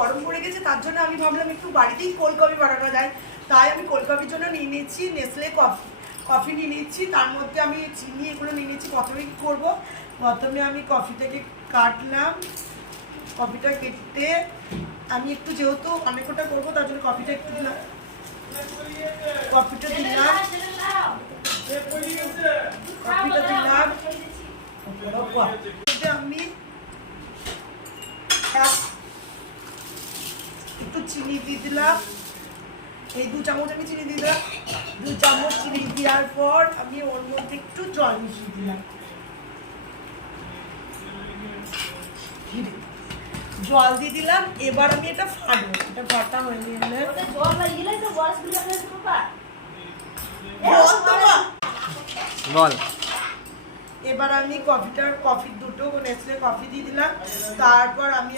গরম পড়ে গেছে, তার জন্য আমি ভাবলাম একটু বাড়িতেই কোল্ড কফি বানানো যায়। তাই আমি কোল্ড কফির জন্য নিয়ে নিচ্ছি নেসলে কফি নিয়ে নিচ্ছি, তার মধ্যে আমি চিনি এগুলো নিয়ে নিচ্ছি। প্রথমে কী করবো, প্রথমে আমি কফিটাকে কাটলাম, কফিটা কেটে আমি একটু যেহেতু অনেকটা করবো তার জন্য কফিটা একটু দিলাম, কফিটা দিলাম আমি একটু চিনি দিয়ে দিলাম, এই 2 চামচ আমি চিনি দিয়ে দিলাম। 2 চামচ চিনি দেওয়ার পর আমি ওর মধ্যে একটু জল মিশিয়ে দিলাম, জল দিয়ে দিলাম। এবার আমি এটা ফাটবো, এটা ফাটা হয়ে গেলে বল। এবার আমি কফির দুটো নেসলে কফি দিয়ে দিলাম। তারপর আমি